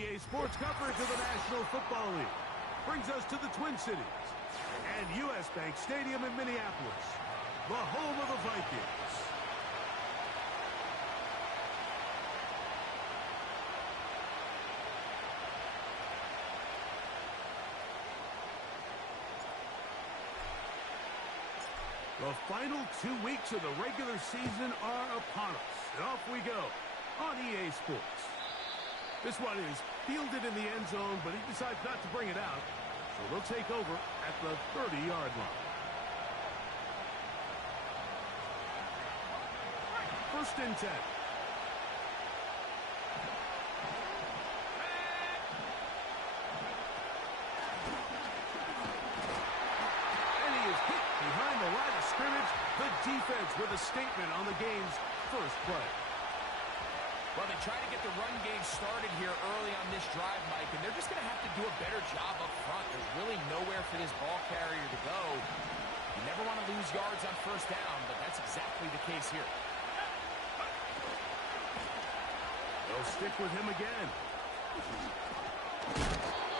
EA Sports coverage of the National Football League brings us to the Twin Cities and U.S. Bank Stadium in Minneapolis, the home of the Vikings. The final 2 weeks of the regular season are upon us, and off we go on EA Sports. This one is fielded in the end zone, but he decides not to bring it out, so they'll take over at the 30-yard line. First and 10. And he is hit behind the line of scrimmage. The defense with a statement on the game's first play. Well, they try to get the run game started here early on this drive, Mike, and they're just going to have to do a better job up front. There's really nowhere for this ball carrier to go. You never want to lose yards on first down, but that's exactly the case here. They'll stick with him again.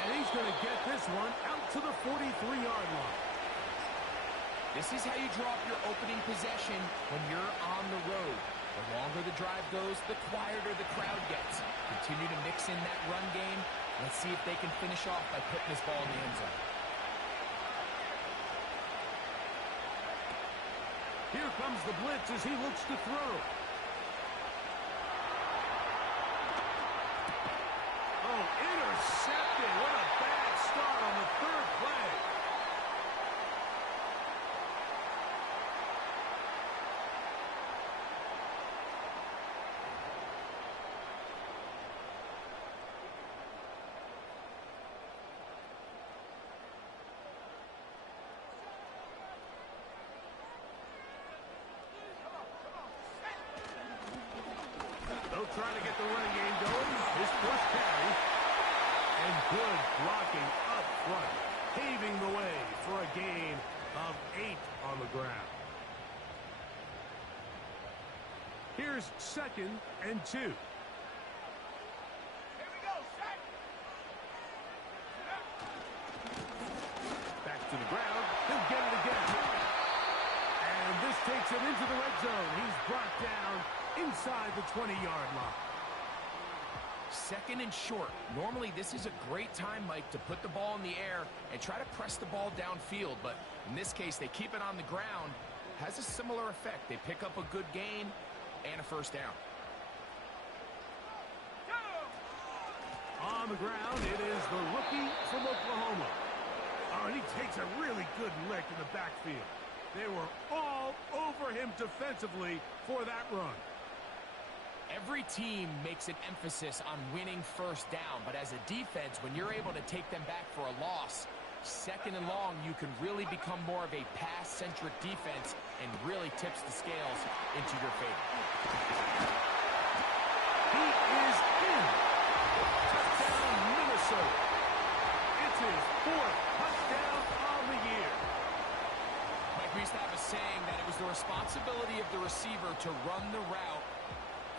And he's going to get this one out to the 43-yard line. This is how you draw up your opening possession when you're on the road. The longer the drive goes, the quieter the crowd gets. Continue to mix in that run game. Let's see if they can finish off by putting this ball in the end zone. Here comes the blitz as he looks to throw. Oh, intercepted. What a bad start on the third play. Trying to get the running game going. His first carry. And good blocking up front. Paving the way for a gain of 8 on the ground. Here's 2nd and 2. Here we go, set. Back to the ground. He'll get it again. And this takes him into the red zone. He's brought down inside the 20-yard line. 2nd and short. Normally, this is a great time, Mike, to put the ball in the air and try to press the ball downfield. But in this case, they keep it on the ground. Has a similar effect. They pick up a good gain and a first down. On the ground, it is the rookie from Oklahoma. Oh, and he takes a really good lick in the backfield. They were all over him defensively for that run. Every team makes an emphasis on winning first down, but as a defense, when you're able to take them back for a loss, 2nd and long, you can really become more of a pass-centric defense and really tips the scales into your favor. He is in. Touchdown, Minnesota. It's his 4th touchdown on the year. Mike, we used to have a saying that it was the responsibility of the receiver to run the route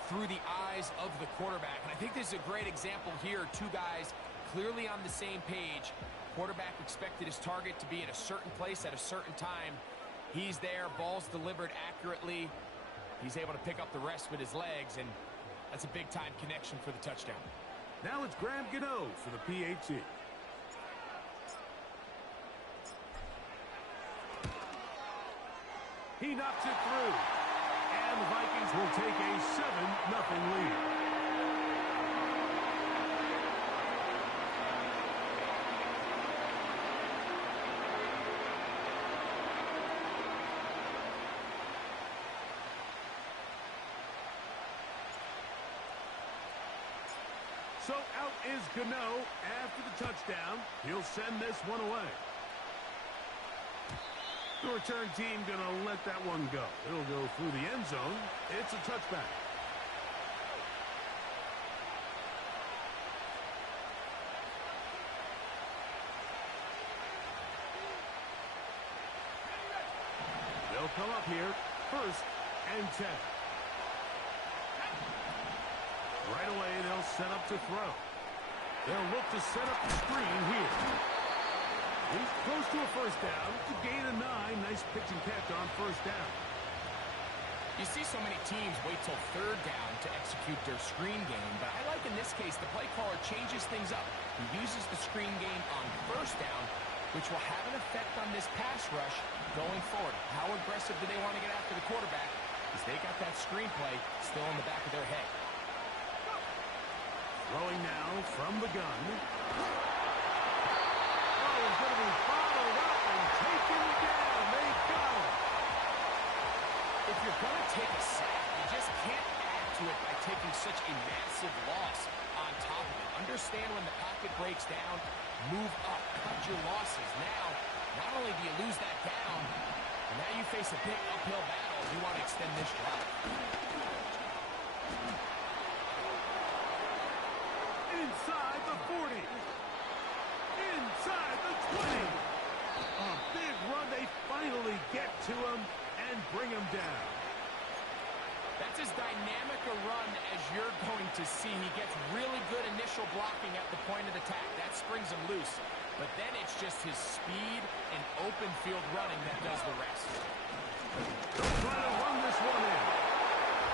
through the eyes of the quarterback. And I think this is a great example here. Two guys clearly on the same page. Quarterback expected his target to be at a certain place at a certain time. He's there, ball's delivered accurately. He's able to pick up the rest with his legs, and that's a big-time connection for the touchdown. Now it's Graham Gano for the PAT. He knocks it through. And the Vikings will take a 7-0 lead. So out is Gano after the touchdown. He'll send this one away. The return team going to let that one go. It'll go through the end zone. It's a touchback. They'll come up here, 1st and 10. Right away, they'll set up to throw. They'll look to set up the screen here. He's close to a first down. It's a gain of 9. Nice pitch and catch on first down. You see so many teams wait till third down to execute their screen game, but I like in this case the play caller changes things up. He uses the screen game on first down, which will have an effect on this pass rush going forward. How aggressive do they want to get after the quarterback? Because they got that screen play still in the back of their head. Throwing now from the gun. Oh, he's going to be followed up and taken down. They got him. If you're going to take a sack, you just can't add to it by taking such a massive loss on top of it. Understand when the pocket breaks down, move up, cut your losses. Now, not only do you lose that down, but now you face a big uphill battle if you want to extend this drive. Inside the 40. Inside the 20. A big run. They finally get to him and bring him down. That's as dynamic a run as you're going to see. He gets really good initial blocking at the point of attack. That springs him loose. But then it's just his speed and open field running that does the rest. They'll try to run this one in.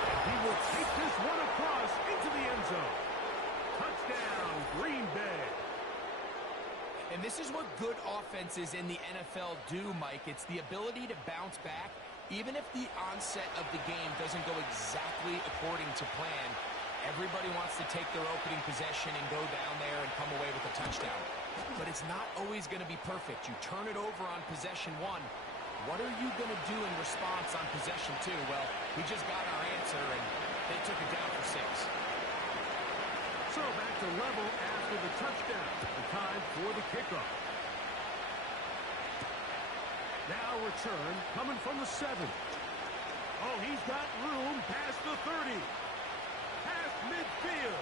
And he will take this one across into the end zone. Touchdown, Green Bay. And this is what good offenses in the NFL do, Mike. It's the ability to bounce back, even if the onset of the game doesn't go exactly according to plan. Everybody wants to take their opening possession and go down there and come away with a touchdown. But it's not always going to be perfect. You turn it over on possession 1. What are you going to do in response on possession 2? Well, we just got our answer, and they took it down for 6. So back to level after the touchdown. The time for the kickoff. Now return coming from the 7. Oh, he's got room past the 30. Past midfield.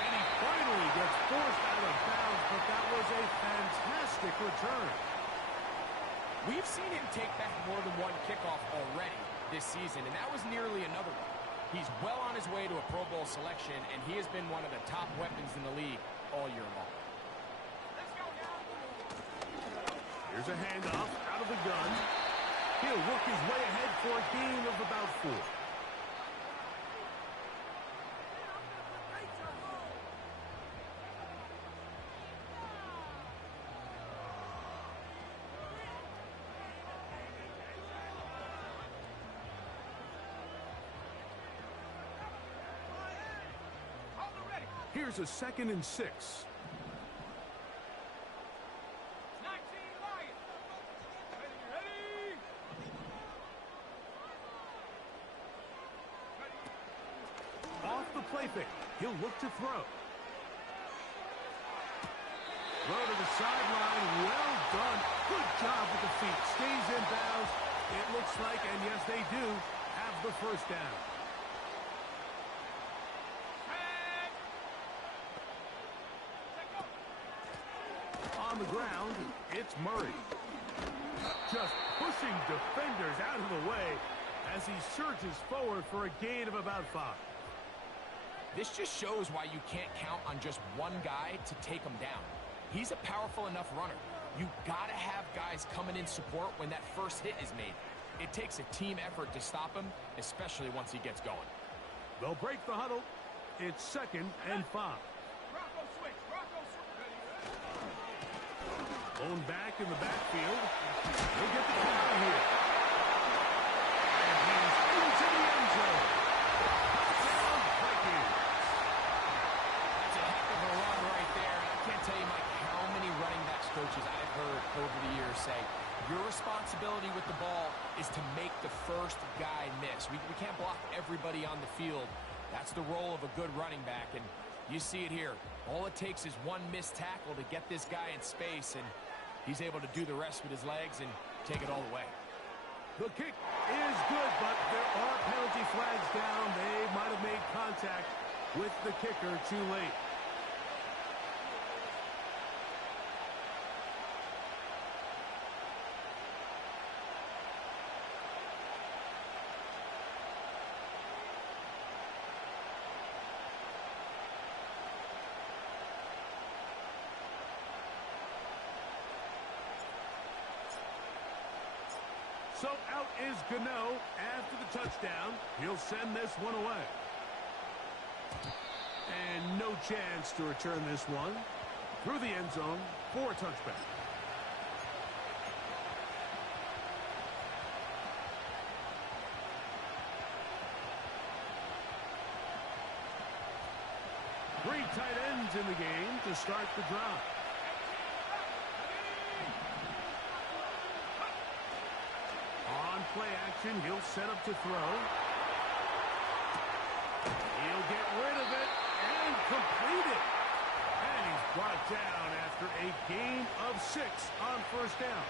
And he finally gets forced out of bounds, but that was a fantastic return. We've seen him take back more than one kickoff already this season, and that was nearly another one. He's well on his way to a Pro Bowl selection, and he has been one of the top weapons in the league all year long. Here's a handoff out of the gun. He'll work his way ahead for a gain of about 4. Here's a 2nd and 6. Off the play fake. He'll look to throw. Throw to the sideline. Well done. Good job with the feet. Stays in bounds. It looks like, and yes, they do, have the first down. On the ground, it's Murray. Just pushing defenders out of the way as he surges forward for a gain of about 5. This just shows why you can't count on just one guy to take him down. He's a powerful enough runner. You got to have guys coming in support when that first hit is made. It takes a team effort to stop him, especially once he gets going. They'll break the huddle. It's 2nd and 5. Blown back in the backfield. He'll get the count here. And he's into the end zone. Touchdown, Vikings. That's a heck of a run right there. And I can't tell you, Mike, how many running backs coaches I've heard over the years say, your responsibility with the ball is to make the first guy miss. We can't block everybody on the field. That's the role of a good running back, and you see it here. All it takes is one missed tackle to get this guy in space, and he's able to do the rest with his legs and take it all the way. The kick is good, but there are penalty flags down. They might have made contact with the kicker too late. So out is Gano after the touchdown. He'll send this one away. And no chance to return this one through the end zone for a touchback. Three tight ends in the game to start the drive. On play action, he'll set up to throw. He'll get rid of it and complete it. And he's brought down after a gain of 6 on first down.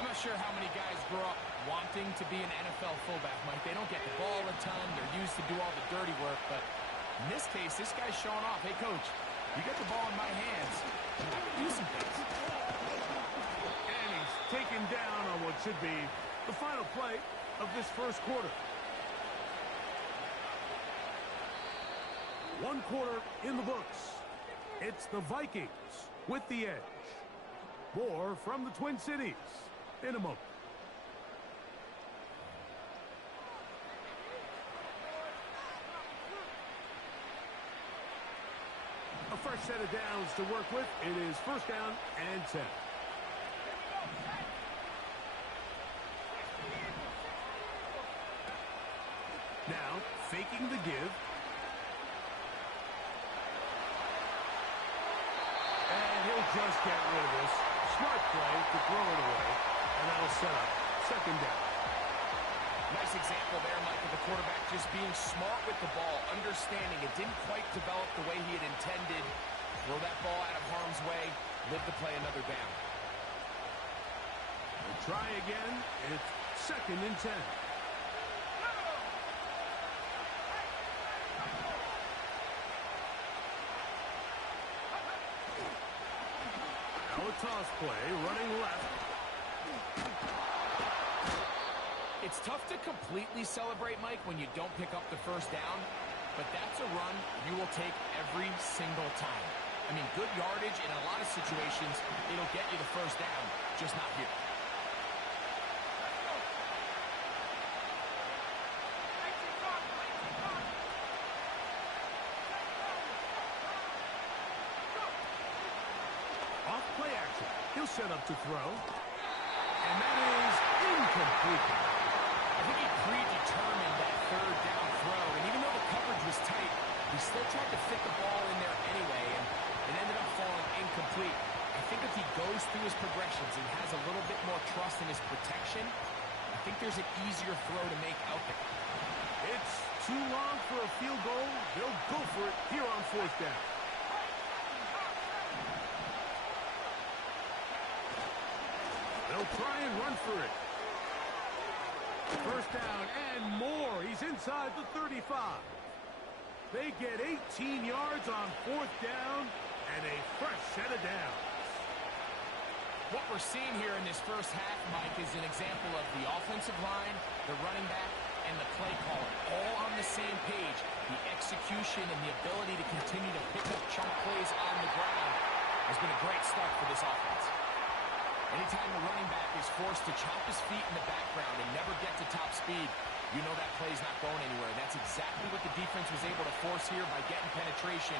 I'm not sure how many guys grow up wanting to be an NFL fullback, Mike. They don't get the ball a ton. They're used to do all the dirty work, but in this case, this guy's showing off. Hey, coach, you get the ball in my hands. I can do some things. And he's taken down on what should be the final play of this first quarter. One quarter in the books. It's the Vikings with the edge. More from the Twin Cities in a moment. A fresh set of downs to work with. It is first down and 10. Now, faking the give. And he'll just get rid of this. Smart play to throw it away. And that'll set up second down. Nice example there, Mike, of the quarterback just being smart with the ball, understanding it didn't quite develop the way he had intended. Throw that ball out of harm's way, live to play another down. We'll try again. It's second and 10. Now a toss play, running left. It's tough to completely celebrate, Mike, when you don't pick up the first down, but that's a run you will take every single time. I mean, good yardage, and in a lot of situations, it'll get you the first down, just not here. Off play action. He'll set up to throw. And that is incomplete. I think he predetermined that third down throw, and even though the coverage was tight, he still tried to fit the ball in there anyway, and it ended up falling incomplete. I think if he goes through his progressions and has a little bit more trust in his protection, I think there's an easier throw to make out there. It's too long for a field goal. They'll go for it here on fourth down. They'll try and run for it. First down and more. He's inside the 35. They get 18 yards on fourth down and a fresh set of downs. What we're seeing here in this first half, Mike, is an example of the offensive line, the running back, and the play caller all on the same page. The execution and the ability to continue to pick up chunk plays on the ground has been a great start for this offense. Anytime the running back is forced to chop his feet in the background and never get to top speed, you know that play's not going anywhere. That's exactly what the defense was able to force here by getting penetration.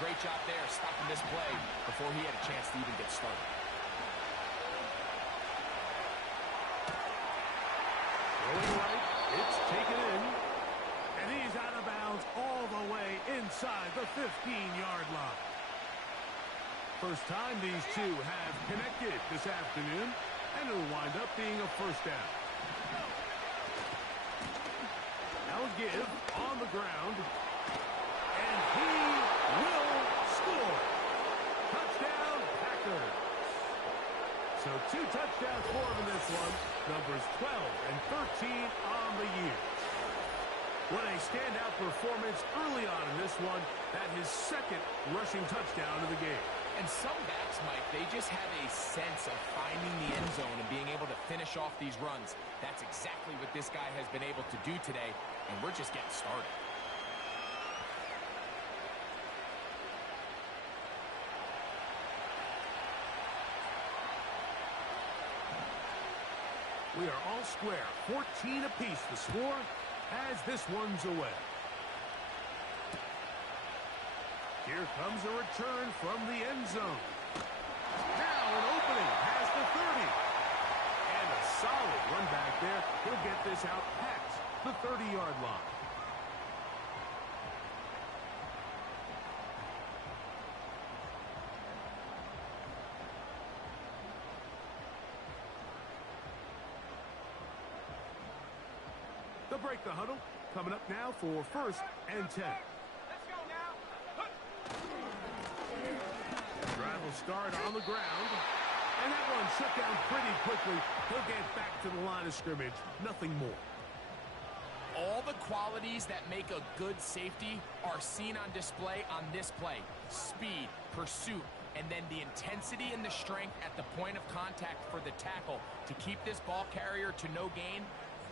Great job there, stopping this play before he had a chance to even get started. Going right, it's taken in. And he's out of bounds all the way inside the 15-yard line. First time these two have connected this afternoon, and it'll wind up being a first down. Now a give on the ground, and he will score. Touchdown, Packers. So 2 touchdowns for him in this one. Numbers 12 and 13 on the year. What a standout performance early on in this one. That his second rushing touchdown of the game. And some backs, Mike, they just have a sense of finding the end zone and being able to finish off these runs. That's exactly what this guy has been able to do today, and we're just getting started. We are all square. 14 apiece the score as this one's away. Here comes a return from the end zone. Now an opening past the 30. And a solid run back there. He'll get this out past the 30-yard line. They'll break the huddle. Coming up now for 1st and 10. Let's go now. Drive will start on the ground. And that one shut down pretty quickly. He'll get back to the line of scrimmage. Nothing more. All the qualities that make a good safety are seen on display on this play. Speed, pursuit, and then the intensity and the strength at the point of contact for the tackle to keep this ball carrier to no gain.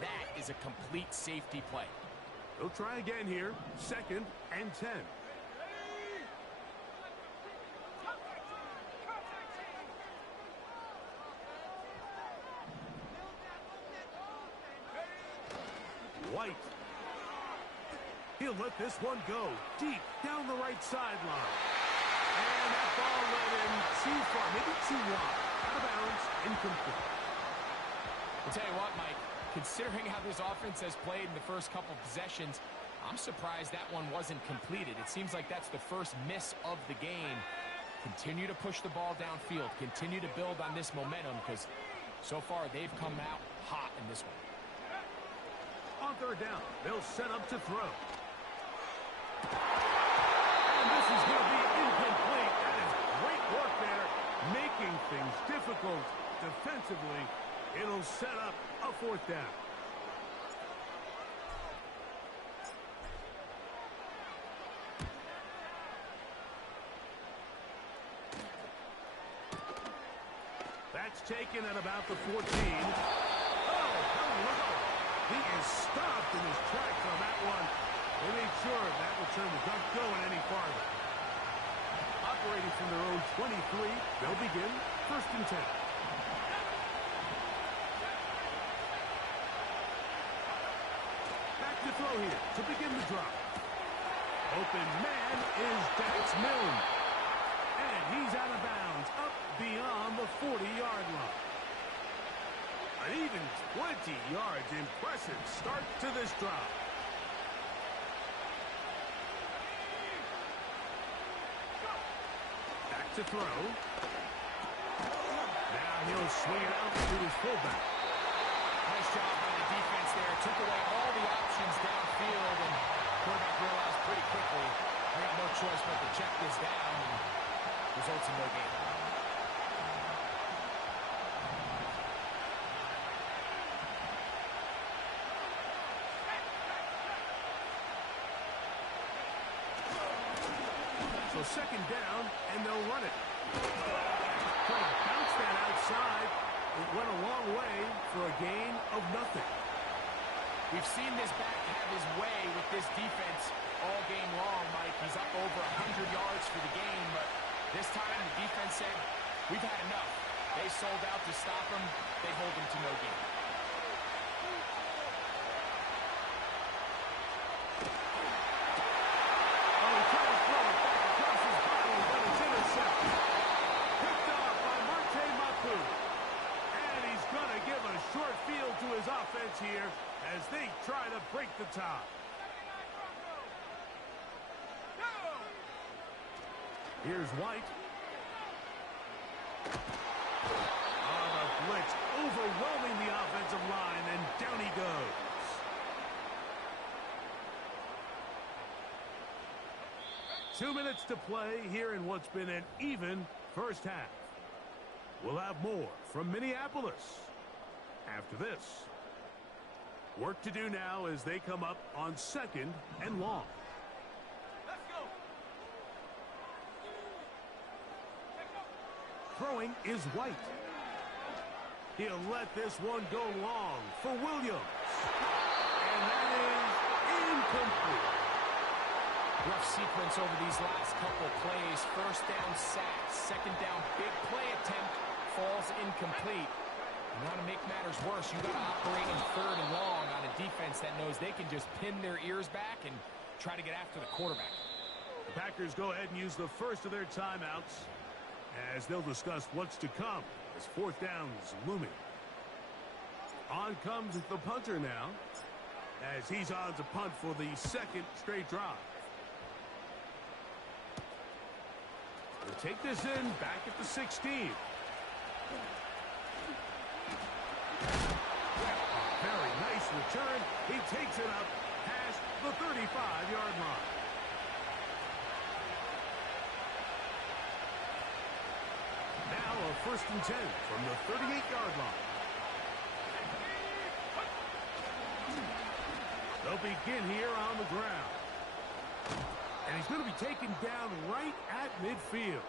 That is a complete safety play. They'll try again here. 2nd and 10. White. He'll let this one go deep down the right sideline. And that ball led him too far, maybe too wide. Out of bounds, incomplete. I'll tell you what, Mike, considering how this offense has played in the first couple possessions, I'm surprised that one wasn't completed. It seems like that's the first miss of the game. Continue to push the ball downfield. Continue to build on this momentum because so far they've come out hot in this one. On 3rd down, they'll set up to throw. And this is going to be incomplete. That is great work there, making things difficult defensively. It'll set up a 4th down. That's taken at about the 14. Oh, hello. He is stopped in his tracks on that one. They made sure that return was not going any farther. Operating from their own 23, they'll begin 1st and 10. Back to throw here to begin the drive. Open man is Dax Milne. And he's out of bounds, up beyond the 40-yard line. An even 20 yards. Impressive start to this drive. Back to throw. Now he'll swing it out to his fullback. Nice job by the defense there. Took away all the options downfield, and quarterback realized pretty quickly they got no choice but to check this down, and results in no gain. So 2nd down, and they'll run it. Trying to bounce that outside. It went a long way for a gain of nothing. We've seen this back have his way with this defense all game long, Mike. He's up over 100 yards for the game, but this time the defense said, we've had enough. They sold out to stop him. They hold him to no gain. Short field to his offense here as they try to break the tie. Here's White. On a blitz, overwhelming the offensive line, and down he goes. Two minutes to play here in what's been an even first half. We'll have more from Minneapolis after this. Work to do now as they come up on 2nd and long. Let's go. Throwing is White. He'll let this one go long for Williams. And that is incomplete. Rough sequence over these last couple plays. 1st down sack, 2nd down big play attempt falls incomplete. Now to make matters worse, you got to operate in 3rd and long on a defense that knows they can just pin their ears back and try to get after the quarterback. The Packers go ahead and use the first of their timeouts as they'll discuss what's to come as 4th down is looming. On comes the punter now as he's on to punt for the 2nd straight drive. They'll take this in back at the 16. Very nice return. He takes it up past the 35-yard line. Now a 1st and 10 from the 38-yard line. They'll begin here on the ground. And he's going to be taken down right at midfield.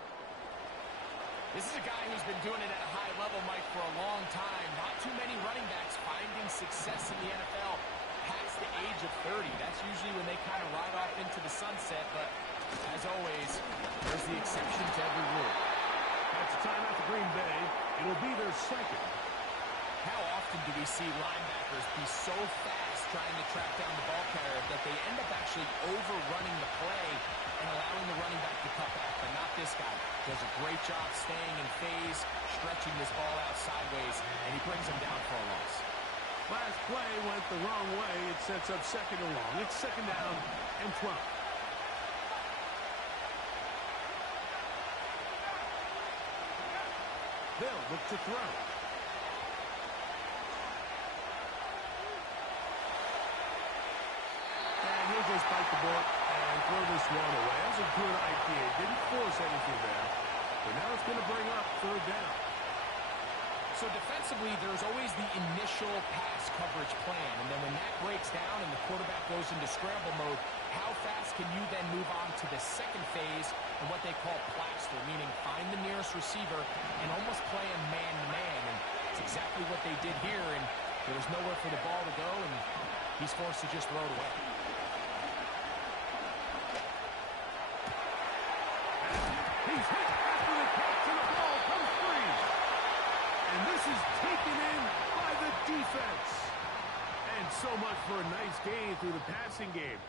This is a guy who's been doing it at a high level, Mike, for a long time. Not too many running backs finding success in the NFL past the age of 30. That's usually when they kind of ride off into the sunset. But as always, there's the exception to every rule. That's a timeout to Green Bay. It'll be their 2nd. How often do we see linebackers be so fast trying to track down the ball carrier that they end up actually overrunning the play and allowing the running back to cut back? But not this guy. Does a great job staying in phase, stretching this ball out sideways, and he brings him down for a loss. Last play went the wrong way. It sets up 2nd and long. It's 2nd down and 12. They'll look to throw. And he'll just bite the bullet and throw this one away. That was a good idea. Didn't force anything there. But now it's going to bring up 3rd down. So defensively, there's always the initial pass coverage plan. And then when that breaks down and the quarterback goes into scramble mode, how fast can you then move on to the 2nd phase and what they call plaster, meaning find the nearest receiver and almost play a man-to-man. And it's exactly what they did here. And there was nowhere for the ball to go, and he's forced to just throw it away. He's hit after the catch, and the ball comes free. And this is taken in by the defense. And so much for a nice gain through the passing game.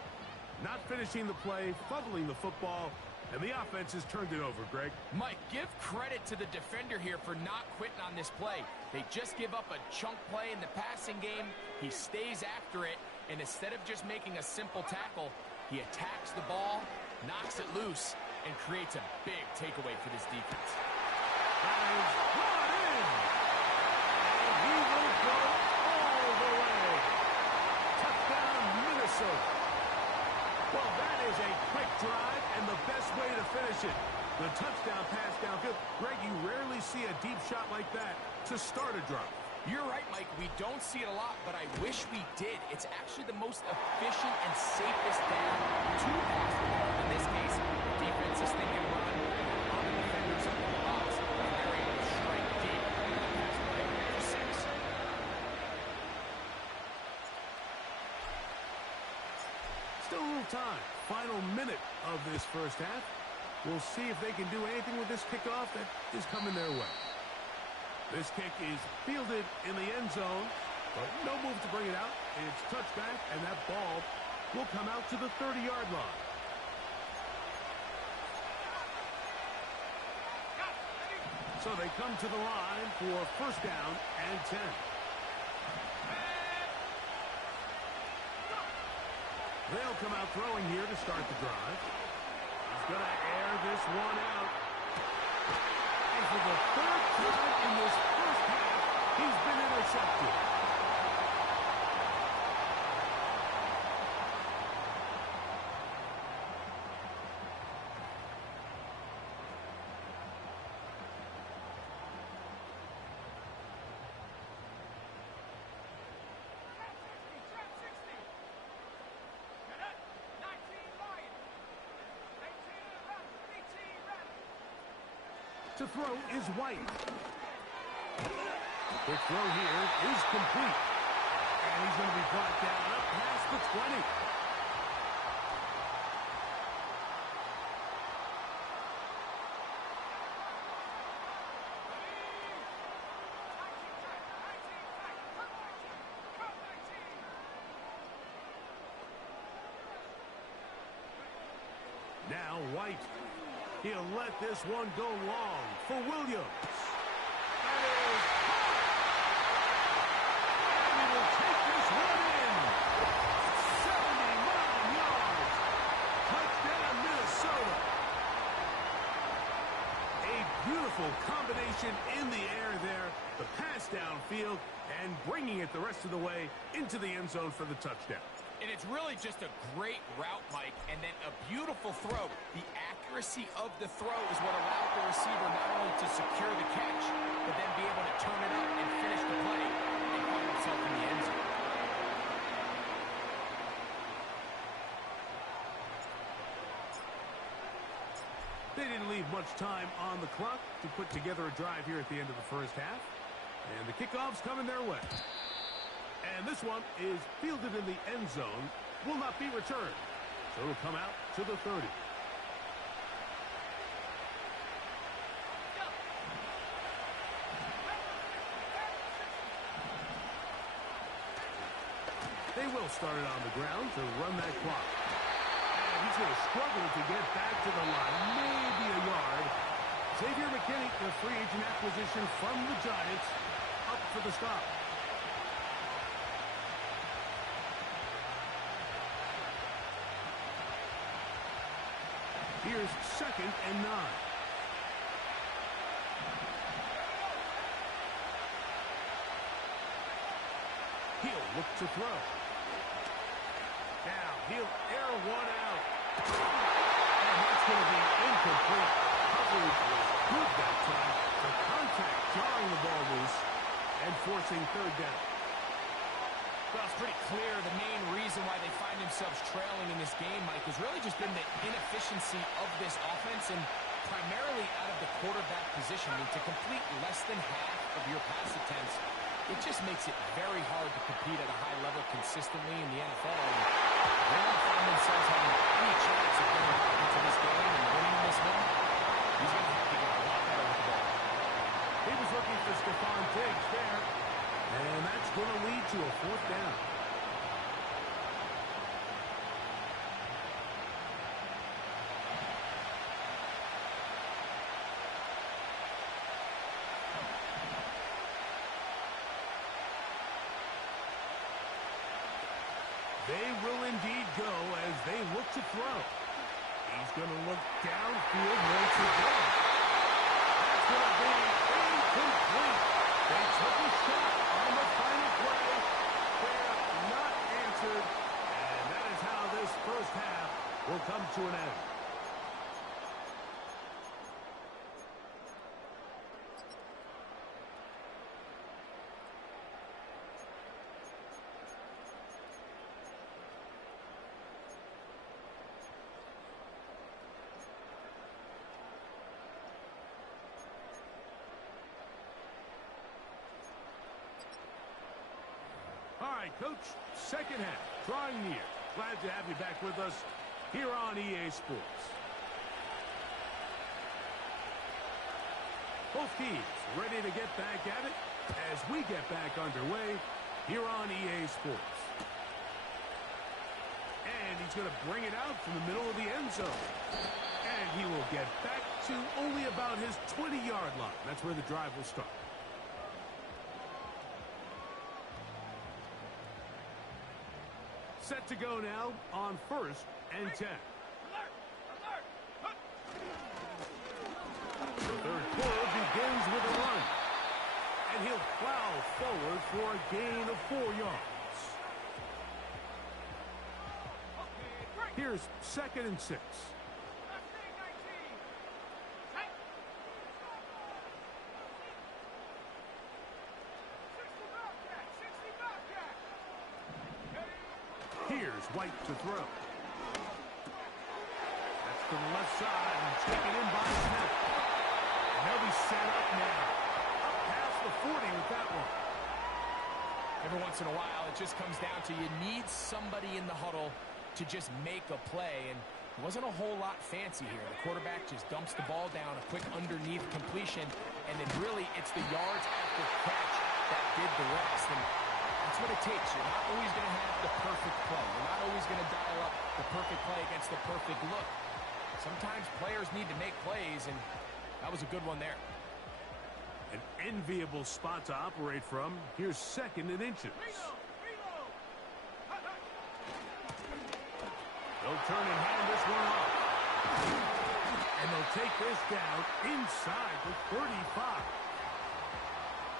Not finishing the play, fumbling the football, and the offense has turned it over, Greg. Mike, give credit to the defender here for not quitting on this play. They just give up a chunk play in the passing game. He stays after it, and instead of just making a simple tackle, he attacks the ball, knocks it loose, and creates a big takeaway for this defense. That is brought in. And he will go all the way. Touchdown, Minnesota. Well, that is a quick drive and the best way to finish it. The touchdown pass downfield. Greg, you rarely see a deep shot like that to start a drive. You're right, Mike. We don't see it a lot, but I wish we did. It's actually the most efficient and safest down to pass the ball. In this case, the defense is thinking run on the defenders up in the box, and they're able to strike deep on the pass play for 6. Still a little time. Final minute of this first half. We'll see if they can do anything with this kickoff that is coming their way. This kick is fielded in the end zone, but no move to bring it out. It's touchback, and that ball will come out to the 30-yard line. So they come to the line for 1st down and 10. They'll come out throwing here to start the drive. He's going to air this one out. And for the 3rd time in this first half, he's been intercepted. To throw is White. The throw here is complete. And he's going to be brought down up past the 20. Now White. He'll let this one go long for Williams. That is hot. And he will take this one in. 79 yards. Touchdown, Minnesota. A beautiful combination in the air there. The pass downfield and bringing it the rest of the way into the end zone for the touchdown. And it's really just a great route, Mike, and then a beautiful throw. The accuracy of the throw is what allowed the receiver not only to secure the catch, but then be able to turn it up and finish the play and find himself in the end zone. They didn't leave much time on the clock to put together a drive here at the end of the first half. And the kickoff's coming their way. And this one is fielded in the end zone, will not be returned. So it'll come out to the 30. They will start it on the ground to run that clock. And he's going to struggle to get back to the line, maybe a yard. Xavier McKinney, the free agent acquisition from the Giants, up for the stop. Here's 2nd and 9. He'll look to throw. Now he'll air one out. And that's going to be incomplete. Coverage was good that time. The contact jarring the ball loose and forcing 3rd down. Well, it's pretty clear the main reason why they find themselves trailing in this game, Mike, has really just been the inefficiency of this offense and primarily out of the quarterback position. I mean, to complete less than half of your pass attempts, it just makes it very hard to compete at a high level consistently in the NFL. And they don't find themselves having any chance of getting back into this game and winning this one. He's going to have to get a lot better with the ball. He was looking for Stephon Diggs there. And that's going to lead to a 4th down. They will indeed go as they look to throw. He's going to look downfield once again. That's going to be incomplete. They took a shot on the final play. They're not answered. And that is how this first half will come to an end. All right, Coach, 2nd half, drawing near. Glad to have you back with us here on EA Sports. Both teams ready to get back at it as we get back underway here on EA Sports. And he's going to bring it out from the middle of the end zone. And he will get back to only about his 20-yard line. That's where the drive will start. Set to go now on 1st and 10. The 3rd quarter begins with a run. And he'll plow forward for a gain of 4 yards. Here's 2nd and 6. Here's White to throw. That's to the left side and taken in by Smith. And they'll be set up now. Up past the 40 with that one. Every once in a while, it just comes down to you need somebody in the huddle to just make a play. And it wasn't a whole lot fancy here. The quarterback just dumps the ball down, a quick underneath completion, and then really it's the yards after catch that did the rest. And that's what it takes. You're not always going to have the perfect play. You're not always going to dial up the perfect play against the perfect look. Sometimes players need to make plays, and that was a good one there. An enviable spot to operate from. Here's 2nd and inches. Reload! Hut, hut. They'll turn and hand this one off. And they'll take this down inside the 35.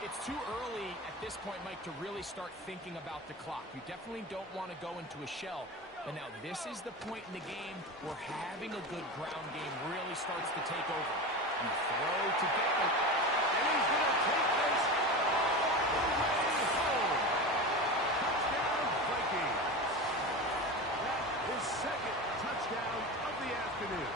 It's too early at this point, Mike, to really start thinking about the clock. You definitely don't want to go into a shell. And now this is the point in the game where having a good ground game really starts to take over. You throw together, and he's going to take this all the way home. Touchdown, Vikings. That is 2nd touchdown of the afternoon.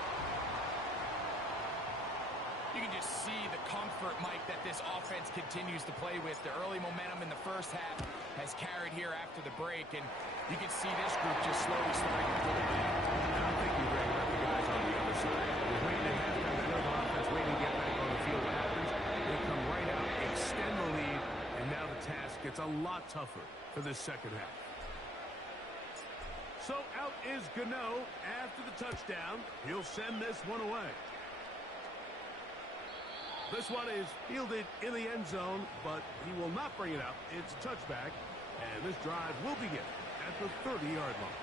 You can just see the comfort, Mike, that this offense continues to play with. The early momentum in the first half has carried here after the break, and you can see this group just slowly starting to pull back. I'm thinking Greg about the guys on the other side. They're waiting at halftime. They know the offense waiting to get back on the field. What happens? They come right out, extend the lead, and now the task gets a lot tougher for this second half. So out is Gano after the touchdown. He'll send this one away. This one is fielded in the end zone, but he will not bring it up. It's a touchback, and this drive will begin at the 30-yard line.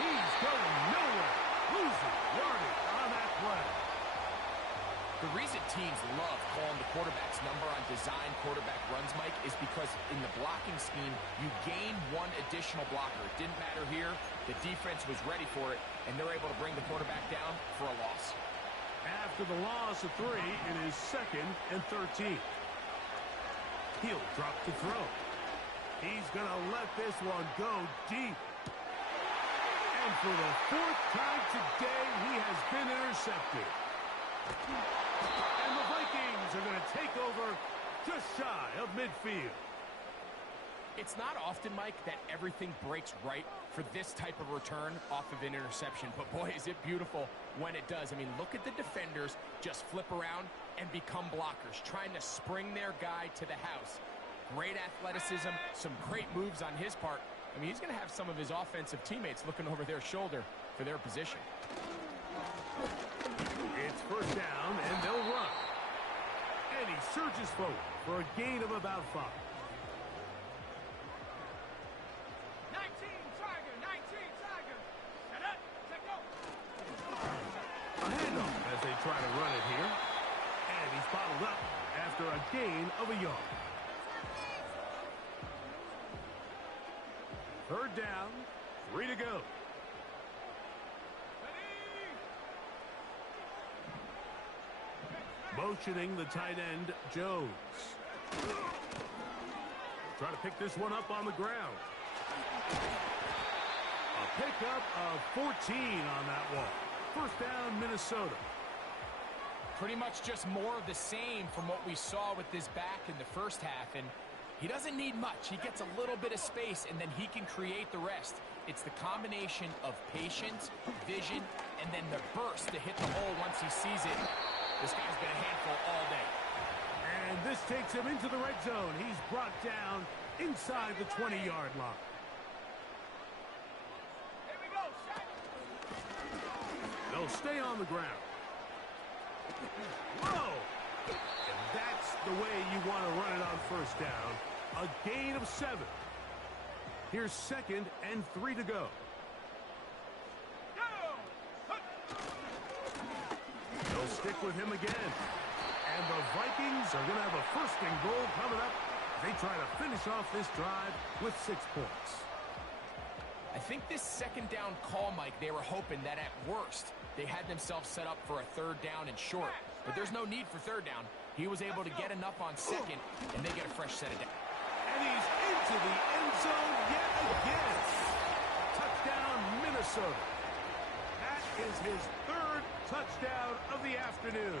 He's going nowhere. Losing yardage on that play. The reason teams love calling the quarterback's number on design quarterback runs, Mike, is because in the blocking scheme, you gain one additional blocker. It didn't matter here. The defense was ready for it, and they're able to bring the quarterback down for a loss. After the loss of 3, it is 2nd and 13. He'll drop to throw. He's going to let this one go deep. And for the 4th time today, he has been intercepted. And the Vikings are going to take over just shy of midfield. It's not often, Mike, that everything breaks right for this type of return off of an interception. But, boy, is it beautiful when it does. I mean, look at the defenders just flip around and become blockers, trying to spring their guy to the house. Great athleticism, some great moves on his part. I mean, he's going to have some of his offensive teammates looking over their shoulder for their position. It's 1st down, and they'll run. And he surges forward for a gain of about 5. 19 Tiger, 19 Tiger. Set up, set go. A handoff as they try to run it here. And he's bottled up after a gain of a yard. 3rd down, 3 to go. Motioning the tight end, Jones. Try to pick this one up on the ground. A pickup of 14 on that one. 1st down, Minnesota. Pretty much just more of the same from what we saw with this back in the first half. And he doesn't need much. He gets a little bit of space, and then he can create the rest. It's the combination of patience, vision, and then the burst to hit the hole once he sees it. This guy's been a handful all day. And this takes him into the red zone. He's brought down inside the 20-yard line. Here we go, shot. They'll stay on the ground. Whoa! And that's the way you want to run it on 1st down. A gain of 7. Here's 2nd and 3 to go. They'll stick with him again. And the Vikings are going to have a 1st and goal coming up. They try to finish off this drive with 6 points. I think this 2nd down call, Mike, they were hoping that at worst they had themselves set up for a 3rd down and short. But there's no need for 3rd down. He was able to get enough on 2nd, and they get a fresh set of down. And he's into the end zone yet again. Touchdown, Minnesota. That is his 3rd touchdown of the afternoon.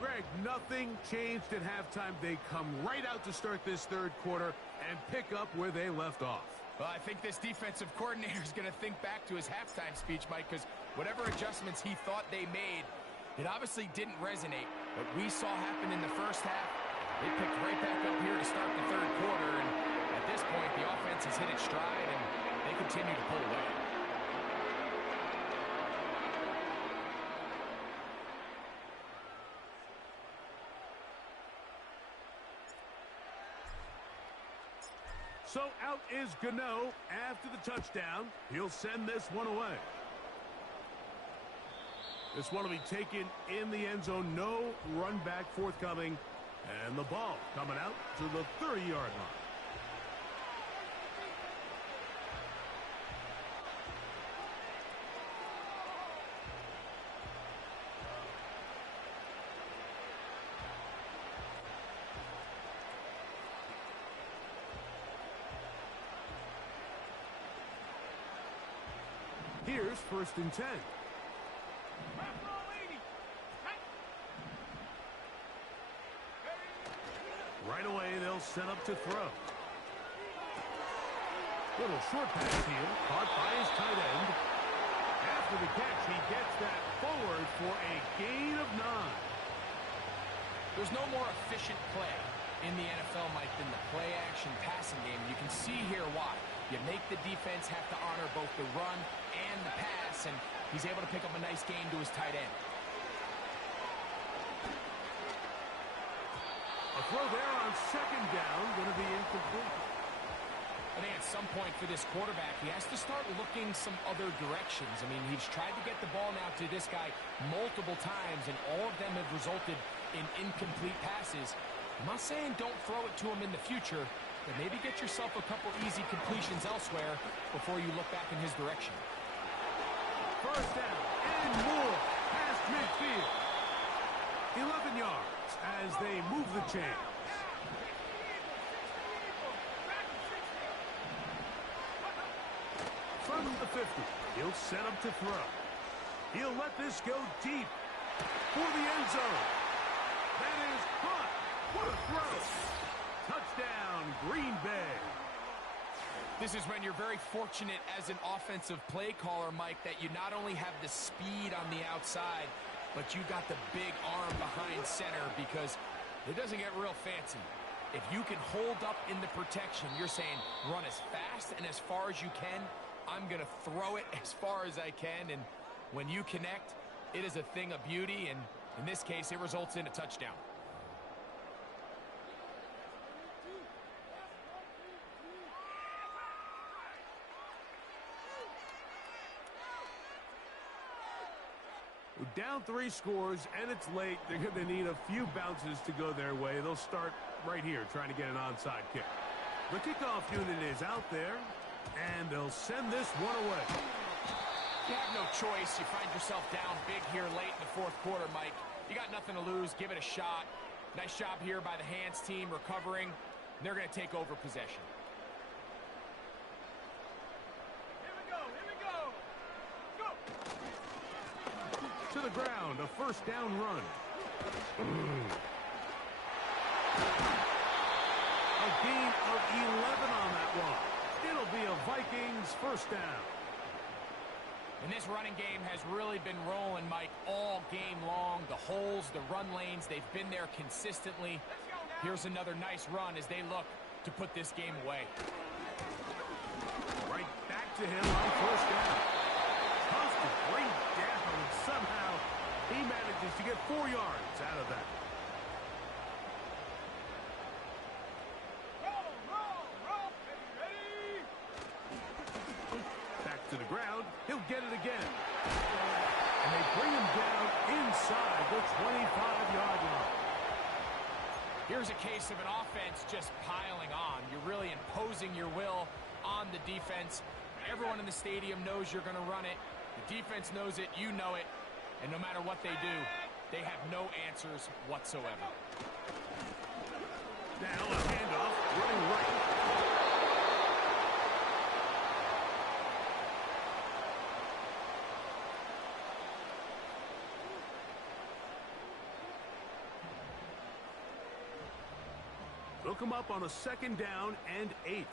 Greg, nothing changed at halftime. They come right out to start this 3rd quarter and pick up where they left off. Well, I think this defensive coordinator is going to think back to his halftime speech, Mike, because whatever adjustments he thought they made, It obviously didn't resonate. What we saw happen in the first half, they picked right back up here to start the third quarter, and at this point, the offense has hit its stride, and they continue to pull away. So out is Gano after the touchdown. He'll send this one away. This one will be taken in the end zone. No run back forthcoming. And the ball coming out to the 30-yard line. Here's 1st and 10. Right away, they'll set up to throw. Little short pass here, caught by his tight end. After the catch, he gets that forward for a gain of 9. There's no more efficient play in the NFL, Mike, than the play-action passing game. You can see here why. You make the defense have to honor both the run and the pass, and he's able to pick up a nice gain to his tight end. A throw there on 2nd down, going to be incomplete. I think at some point for this quarterback, he has to start looking some other directions. I mean, he's tried to get the ball now to this guy multiple times, and all of them have resulted in incomplete passes. I'm not saying don't throw it to him in the future, but maybe get yourself a couple easy completions elsewhere before you look back in his direction. 1st down and more past midfield. 11 yards as they move the chains. From the 50, he'll set up to throw. He'll let this go deep for the end zone. That is caught. What a throw. Touchdown, Green Bay. This is when you're very fortunate as an offensive play caller, Mike, that you not only have the speed on the outside, but you got the big arm behind center, because it doesn't get real fancy. If you can hold up in the protection, you're saying run as fast and as far as you can. I'm going to throw it as far as I can, and when you connect, it is a thing of beauty, and in this case, it results in a touchdown. Down 3 scores, and it's late. They're going to need a few bounces to go their way. They'll start right here trying to get an onside kick. The kickoff unit is out there, and they'll send this one away. You have no choice. You find yourself down big here late in the 4th quarter, Mike. You got nothing to lose. Give it a shot. Nice job here by the hands team recovering. They're going to take over possession. To the ground, a 1st down run. A gain of 11 on that one. It'll be a Vikings 1st down. And this running game has really been rolling, Mike, all game long. The holes, the run lanes, they've been there consistently. Here's another nice run as they look to put this game away. Right back to him on 1st down. Tossed it right down, and somehow he manages to get 4 yards out of that. Roll, ready. Back to the ground. He'll get it again. And they bring him down inside the 25-yard line. Here's a case of an offense just piling on. You're really imposing your will on the defense. Everyone in the stadium knows you're going to run it. The defense knows it. You know it. And no matter what they do, they have no answers whatsoever. Now a handoff, running right. They'll come up on a 2nd down and 8.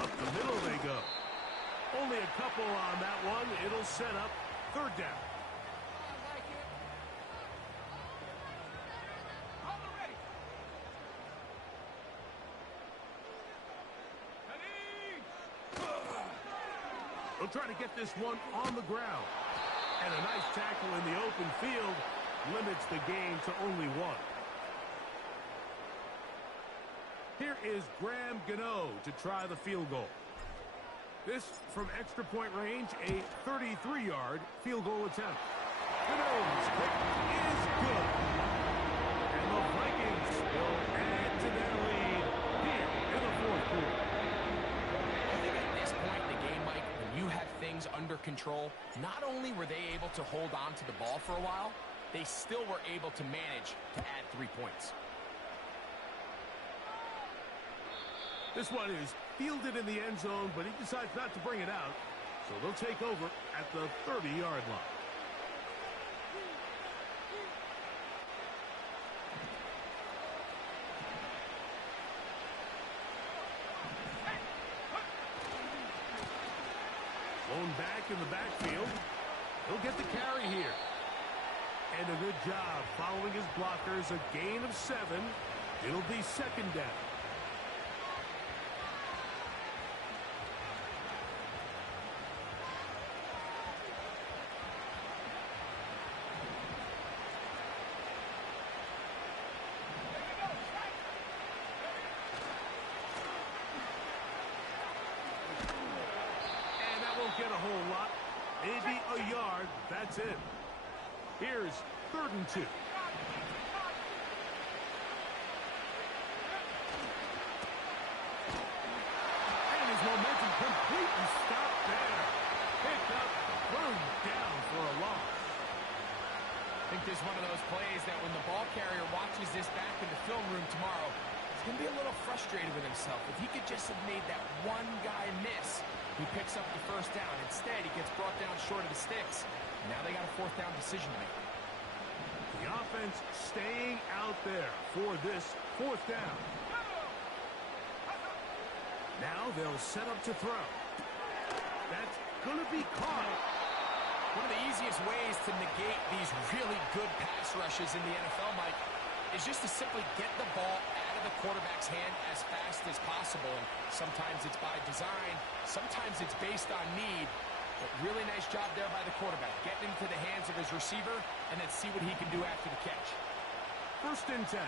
Up the middle they go. Only a couple Careful on that one. It'll set up third down. I like it. Hold it ready. Ready. They'll try to get this one on the ground. And a nice tackle in the open field limits the game to only one. Here is Graham Gano to try the field goal. This from extra point range, a 33-yard field goal attempt. Gano's kick is good. And the Vikings will add to their lead here in the fourth quarter. I think at this point in the game, Mike, when you have things under control, not only were they able to hold on to the ball for a while, they still were able to manage to add 3 points. This one is fielded in the end zone, but he decides not to bring it out. So they'll take over at the 30-yard line. Blown back in the backfield. He'll get the carry here. And a good job following his blockers. A gain of 7. It'll be second down. Get a whole lot. Maybe a yard. That's it. Here's 3rd and 2. And his momentum completely stopped there. Picked up, thrown down for a loss. I think this is one of those plays that when the ball carrier watches this back in the film room tomorrow, he's going to be a little frustrated with himself. If he could just have made that one guy miss, he picks up the first down. Instead, he gets brought down short of the sticks. Now they got a 4th down decision to make. The offense staying out there for this 4th down. Now they'll set up to throw. That's going to be caught. One of the easiest ways to negate these really good pass rushes in the NFL, Mike, is just to simply get the ball out of the quarterback's hand as fast as possible. And sometimes it's by design, sometimes it's based on need. But really nice job there by the quarterback, getting into the hands of his receiver, and then see what he can do after the catch. 1st and 10.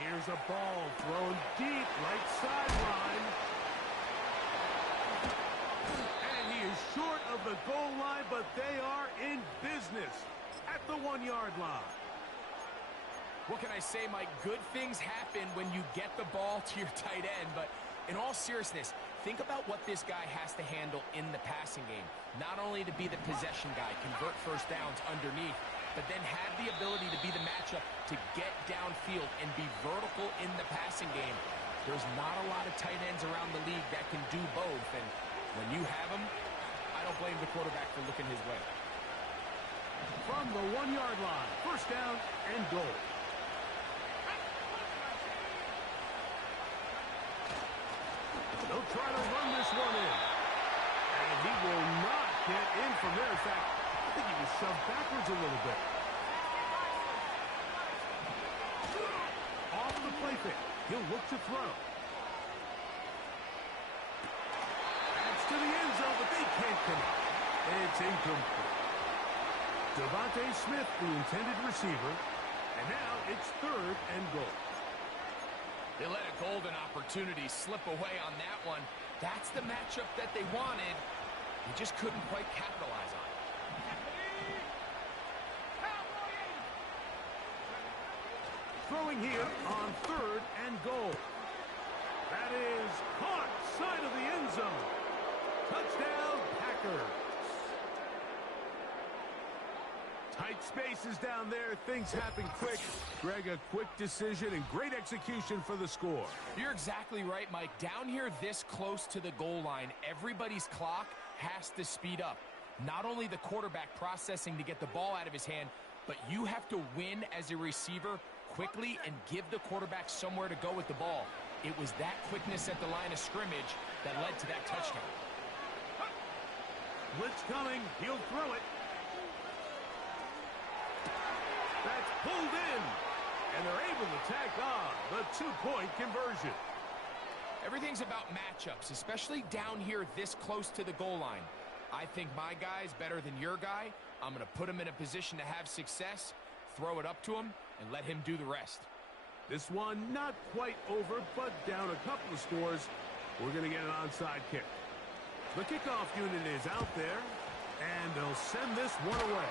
Here's a ball thrown deep, right sideline. And he is short of the goal line, but they are in business at the 1-yard line. What can I say, Mike? Good things happen when you get the ball to your tight end, but in all seriousness, think about what this guy has to handle in the passing game. Not only to be the possession guy, convert first downs underneath, but then have the ability to be the matchup to get downfield and be vertical in the passing game. There's not a lot of tight ends around the league that can do both, and when you have them, I don't blame the quarterback for looking his way. From the 1-yard line, 1st down and goal. They'll try to run this one in. And he will not get in from there. In fact, I think he was shoved backwards a little bit. Off the play fake. He'll look to throw. That's to the end zone, but they can't connect. It's incomplete. Devontae Smith, the intended receiver. And now it's 3rd and goal. They let a golden opportunity slip away on that one. That's the matchup that they wanted. They just couldn't quite capitalize on it. Throwing here on 3rd and goal. That is caught side of the end zone. Touchdown, Packers. Tight spaces down there. Things happen quick. Greg, a quick decision and great execution for the score. You're exactly right, Mike. Down here this close to the goal line, everybody's clock has to speed up. Not only the quarterback processing to get the ball out of his hand, but you have to win as a receiver quickly and give the quarterback somewhere to go with the ball. It was that quickness at the line of scrimmage that led to that touchdown. Blitz coming. He'll throw it. That's pulled in. And they're able to tack on the two-point conversion. Everything's about matchups, especially down here this close to the goal line. I think my guy's better than your guy. I'm going to put him in a position to have success, throw it up to him, and let him do the rest. This one not quite over, but down a couple of scores. We're going to get an onside kick. The kickoff unit is out there, and they'll send this one away.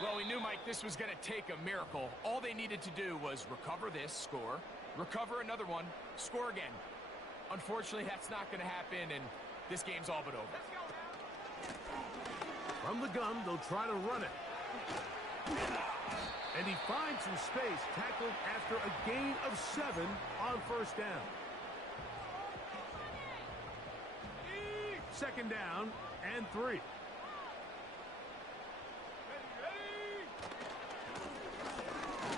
Well, we knew, Mike, this was going to take a miracle. All they needed to do was recover this, score, recover another one, score again. Unfortunately, that's not going to happen, and this game's all but over. From the gun, they'll try to run it. And he finds some space, tackled after a gain of 7 on first down. Second down and 3.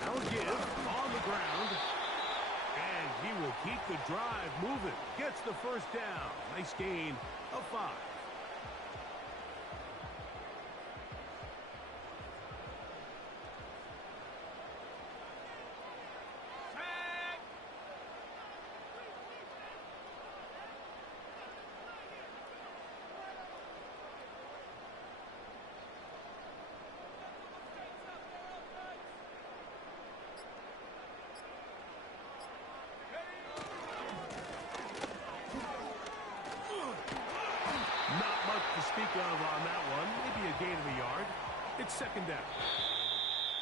Now give on the ground. And he will keep the drive moving. Gets the first down. Nice gain of 5. Speak of on that one, maybe a gain of a yard. It's second down.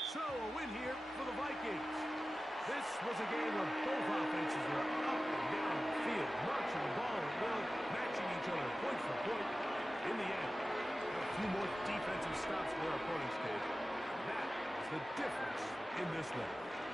So a win here for the Vikings. This was a game where both offenses were up and down the field, marching the ball at will, matching each other point for point. In the end, a few more defensive stops for their opponents did. That is the difference in this one.